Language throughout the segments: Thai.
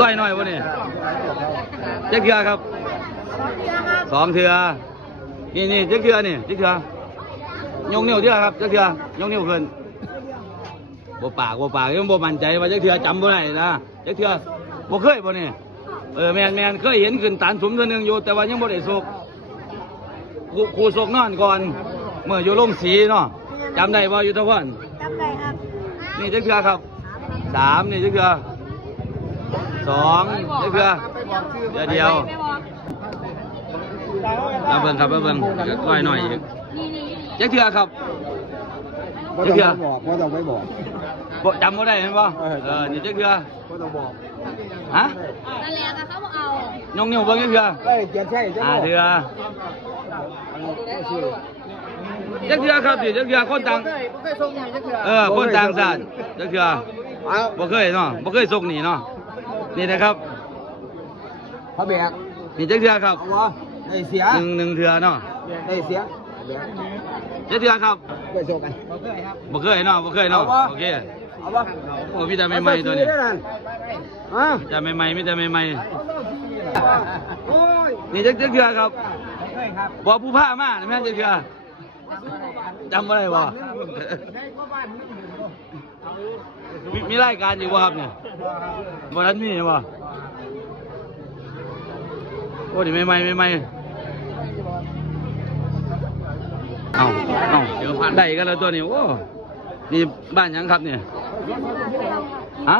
ร้อยหน่อยวะนี่เจ๊กเถื่อครับ2 เถื่อนี่เจ๊กเถื่อนี่เจ๊กเถื่อยกนิ้วเถื่อครับเจ๊กเถื่อยกนิ้วขึ้นบ่ปากยังบ่มั่นใจว่าเจ๊กเถื่อจำบ่ได้นะเจ๊กเถื่อบ่เคยบ่นี่แมนเคยเห็นขึ้นตานสุมตัวหนึ่งอยู่แต่ว่ายังบ่ได้โศกครูโศกนอนก่อนเมื่ออยู่ร่มสีเนาะจำได้ว่าอยู่ตะวันจำได้ครับนี่เจ๊กเถื่อครับ3นี่เจ๊กเถื่อ2เจ๊กเถื่อเดียวมาเบิ่งครับมาเบิ่งก้อยหน่อยอีกเจ๊กเถื่อครับเจ๊กเถื่อบ่ต้องไปบอกจำบ่ได้เห็นป่ะนี่เจ๊กเถื่อบ่ต้องบอกฮะนั่นแหละค่ะเขาเอายกนิ้วเบิ่งเจ๊กเถื่อเจ็บใช่เถื่อเจ๊กเถื่อครับดิเจ๊กเถื่อคนต่างคนต่างชาติเจ๊กเถื่อบ่เคยเนาะบ่เคยส่งหนีเนาะนี่นะครับพระแบกนี่เจ๊กเถื่อครับได้เสียหนึ่งเถื่อเนาะได้เสียเจ๊กเถื่อครับไปโชว์กันบ่เคยเนาะโอเคเอาบ่โอ้มีแต่ใหม่ๆตัวนี้จะใหม่ๆมีแต่ใหม่ๆนี่เจ๊กเถื่อครับบ่ผู้ผ้ามาแม่เจ๊กเถื่อจำบ่ได้บ่มีรายการอยู่บ่ครับเนี่ยบ่ทันมีบ่โอ้ดิใหม่เอาได้กันแล้วตัวนี้โอ้นี่บ้านยังครับเนี่ยฮะ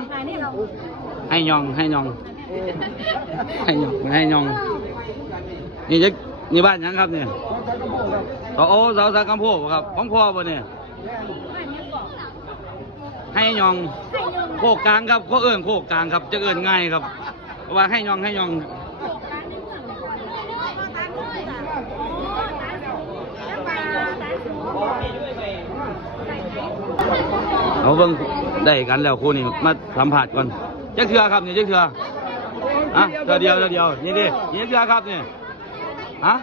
ให้ยองนี่บ้านยังครับเนี่ยโอ้สาวสักกำโพครับของพ่อบ่เนี่ยให้ยองโคกกลางครับเขาเอิ้นโคกกลางครับจะเอิ้นง่ายครับเพราะว่าให้ยองเอาเบิ่งได้กันแล้วคู่นี้มาสัมผัสก่อนเจ๊กเถื่อครับนี่เจ๊กเถื่อฮะเถื่อเดียวนี่ดินี่เถื่อครับนี่ฮะ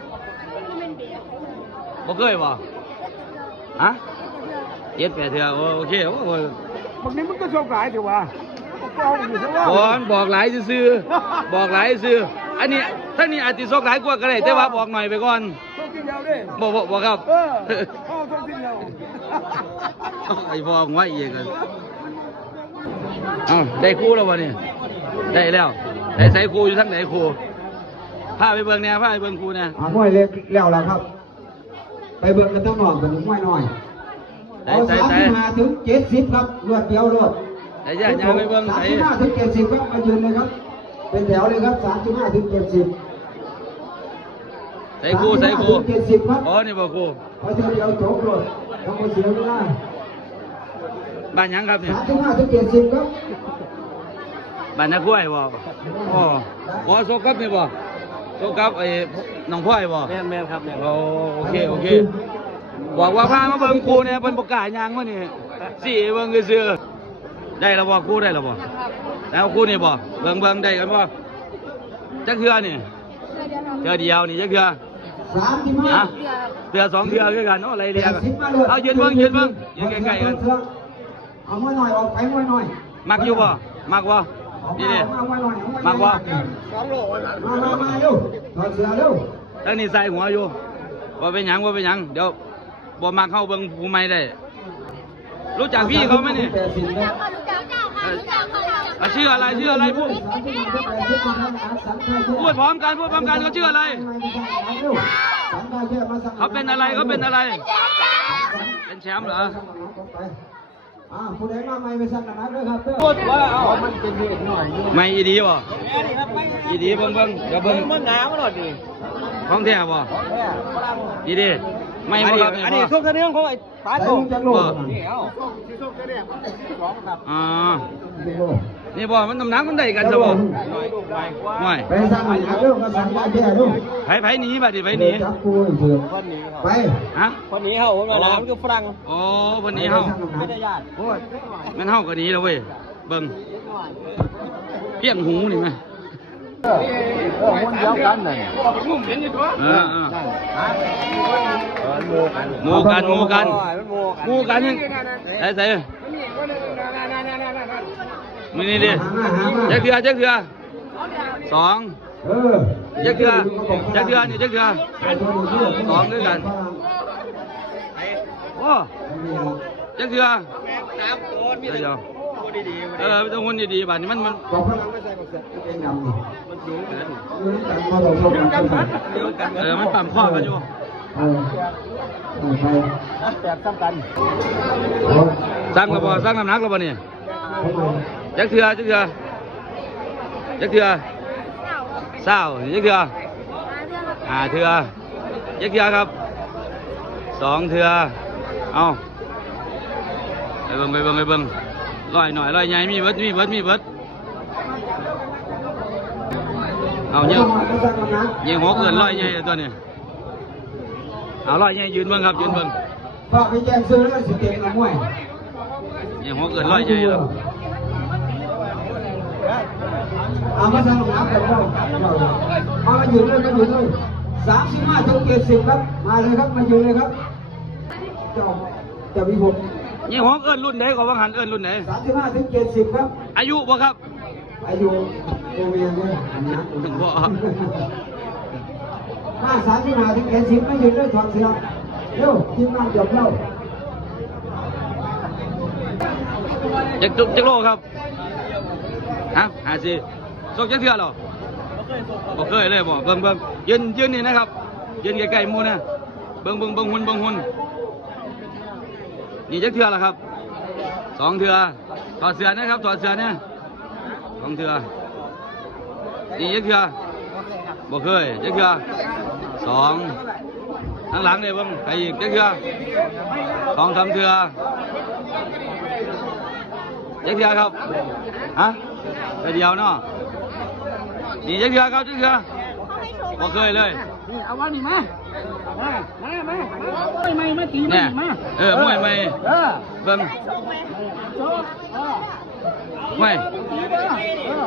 บ่เคยบ่ฮะ7-8 เถื่อโอเคโอ้บางทีมันก็โชคหลายถือว่าบอกหลายซื่ออันนี้ท่านนี้อาจจะโชคหลายกว่าก็ได้แต่ว่าบอกหน่อยไปก่อนโชคทีเดียวดิบอกครับพ่อโชคทีเดียวไอ้พ่อหัวอีกเลยได้ครูแล้ววะนี่ได้แล้วได้ใส่ครูอยู่ทั้งไหนครูพาไปเบิ่งเนี่ยพาไปเบิ่งครูเนี่ยมวยเล็กแล้วล่ะครับไปเบิ่งกันตั้งหน่อยเป็นมวยน้อย35 ถึง 70ครับรวดเดียวรวดแต่ย่าไปเบิ่ง35 ถึง 70ครับมายืนเลยครับเป็นแถวเลยครับ35 ถึง 70ใส่ครู70ครับอ๋อนี่บ่ครูพอเดียวจบรวดต้องมาเสียเวลาบ้านยังครับเนี่ย35 ถึง 70ครับบ้านนักกล้วยบ่อ๋อโซกับนี่บ่โซกับไอ้น้องพ่อยบ่แม่นครับโอเคบอกว่าพามาเบิ่งครูเนี่ยเป็นประกาศยางวะนี่สิเบิ่งซื่อได้แล้วบ่ครูได้แล้วบ่แล้วครูนี่บ่เบิ่งได้กันบ่จักเทื่อนี่เทื่อเดียวนี่จักเทื่อเทื่อ2 เทื่อคือกันอะไรเรียกเอายืนเบิ่งยืนใกล้ๆกันเอามวยหน่อยออกไปมวยหน่อยมักอยู่บ่มักบ่นี่ดิมักบ่มาเร็วถอดเสื้อเร็วแล้วนี่ใส่หัวอยู่บ่เป็นหยังเดี๋ยวบ่มักเข้าเบิ่งผู้ใหม่ได้รู้จักพี่เขาไหมนี่ชื่ออะไรพูดพร้อมกันเขาชื่ออะไรเขาเป็นอะไรเป็นแชมป์เหรอผู้ใดมาไม่ไปสั่งกันด้วยครับพูดว่ามันเป็นเหตุหน่อยไม่อีดีบ่อีดีเบิ่งเดี๋ยวเบิ่งมันหนาวมันหน่อยดิของแท้บ่อีดีไม่บ่ครับอันนี้โชคกระเนื่องของไอ้ตาโตนี่เอาโชคกระเนื่อง2ครับนี่บ่มันน้ำหนักมันได้กันซะบ่ไม่ไปสั่งหาเรื่องมาสั่งได้แค่ดูไผหนีบัดนี้ไผหนีไปฮะคนนี้เฮามันน้ำคือฝรั่งโอ้คนนี้เฮาไม่ได้ญาติโอ้ยมันเฮาก็หนีแล้วเว้ยเบิ่งเพี้ยงหูนี่มั้ยคนเดียวกันน่ะหมู่กันใส่ มือนี่ดิ หามา จักเถื่อจักเถื่อสอง เออ จักเถื่อจักเถื่อนี่จักเถื่อสองด้วยกันโอ้จักเถื่อเดี๋ยวต้องหุ่นดีๆบ้านนี้มัน บอกพลังไม่ใส่กับเสือเองดำมันอยู่กันมาเราชมกัน มันปั่มข้อกันอยู่ ไปแตกซ้ำกัน สร้างกระบอกสร้างน้ำหนักกระบอกนี่จักเถื่อจักเถื่อจักเถื่อเศร้าจักเถื่อเถื่อจักเถื่อครับสองเถื่อเอาไปเบิ่งลอยหน่อยลอยใหญ่มีเบิดเอาเงี้ยหัวเกินลอยใหญ่ตัวนี้เอาลอยใหญ่ยืนเบิ่งครับยืนเบิ่ง พอพี่แจมซื้อแล้วสิเก่งนะมวย เงี้ยหัวเกินลอยใหญ่แล้ว เอามาสั่งน้ำกันเราเอามาอยู่เลย35 ถึง 70ครับมาเลยครับมาอยู่เลยครับจะมีผม เงี้ยหัวเอิ้นรุ่นไหนก็ว่าหันเอิ้นรุ่นไหน 35 ถึง 70ครับ อายุบ่ครับ อายุโมเมียนเนี่ยนะ บ่ 35 ถึง 70ไม่ยืนเลยถอดเสื้อเร็วทีมงานจบแล้ว จักโลครับฮะ50ส่งจักเทื่อหรอบ่เคยเลยบ่เบิ่งยืนนี่นะครับยืนใกล้ๆหมู่นะเบิ่งหุ่นนี่จักเทื่อล่ะครับสองเทื่อถอดเสื้อนะครับถอดเสื้อเนี่ยสองเทื่อนี่จักเทื่อบ่เคยจักเทื่อสองข้างหลังเนี่ยเบิ่งใครอีกจักเทื่อสองสามเทื่อจักเทื่อครับฮะไปเดียวเนาะนี่จักเทื่อครับจักเทื่อบ่เคยเลย นี่เอาวันนี้มามาตี เนี่ย มา มวยไม่เบิ่ง โจ๊ก ไม่ ตีมา